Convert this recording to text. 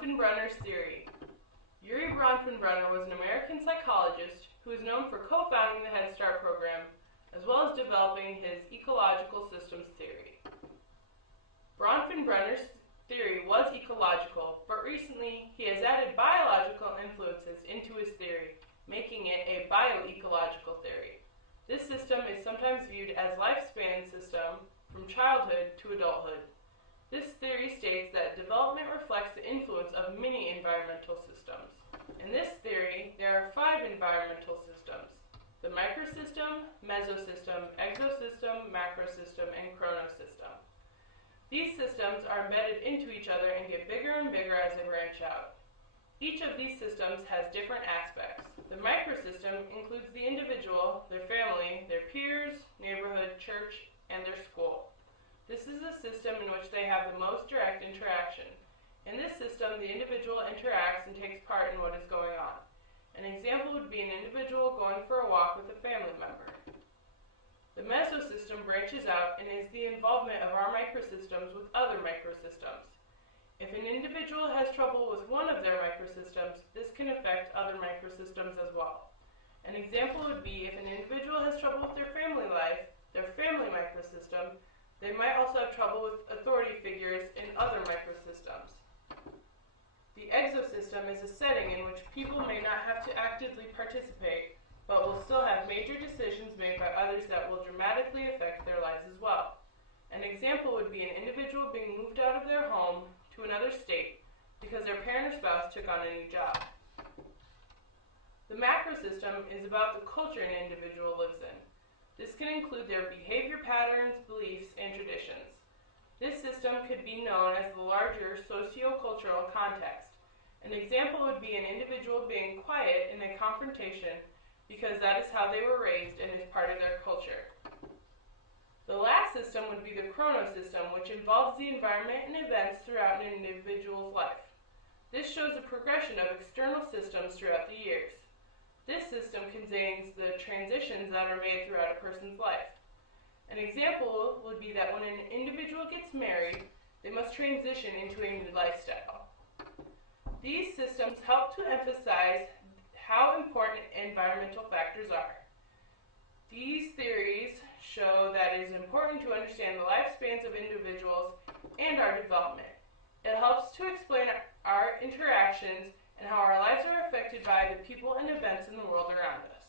Bronfenbrenner's theory. Bronfenbrenner was an American psychologist who is known for co-founding the Head Start program, as well as developing his ecological systems theory. Bronfenbrenner's theory was ecological, but recently he has added biological influences into his theory, making it a bioecological theory. This system is sometimes viewed as lifespan system from childhood to adulthood. This theory states that development reflects the influence of many environmental systems. In this theory, there are 5 environmental systems: the microsystem, mesosystem, exosystem, macrosystem, and chronosystem. These systems are embedded into each other and get bigger and bigger as they branch out. Each of these systems has different aspects. The microsystem includes the individual, their family, their peers, neighborhood, church, and their school. This is a system in which they have the most direct interaction. In this system, the individual interacts and takes part in what is going on. An example would be an individual going for a walk with a family member. The mesosystem branches out and is the involvement of our microsystems with other microsystems. If an individual has trouble with one of their microsystems, this can affect other microsystems as well. An example would be if an individual has trouble with their family life, their family microsystem, they might also have trouble with authority figures in other microsystems. The exosystem is a setting in which people may not have to actively participate, but will still have major decisions made by others that will dramatically affect their lives as well. An example would be an individual being moved out of their home to another state because their parent or spouse took on a new job. The macrosystem is about the culture an individual lives in. This can include their behavior patterns, beliefs, and traditions. This system could be known as the larger socio-cultural context. An example would be an individual being quiet in a confrontation because that is how they were raised and is part of their culture. The last system would be the chronosystem, which involves the environment and events throughout an individual's life. This shows a progression of external systems throughout the years. This system contains the transitions that are made throughout a person's life. An example would be that when an individual gets married, they must transition into a new lifestyle. These systems help to emphasize how important environmental factors are. These theories show that it is important to understand the lifespans of individuals and our development. It helps to explain our interactions and how our lives are affected by the people and events in the world around us.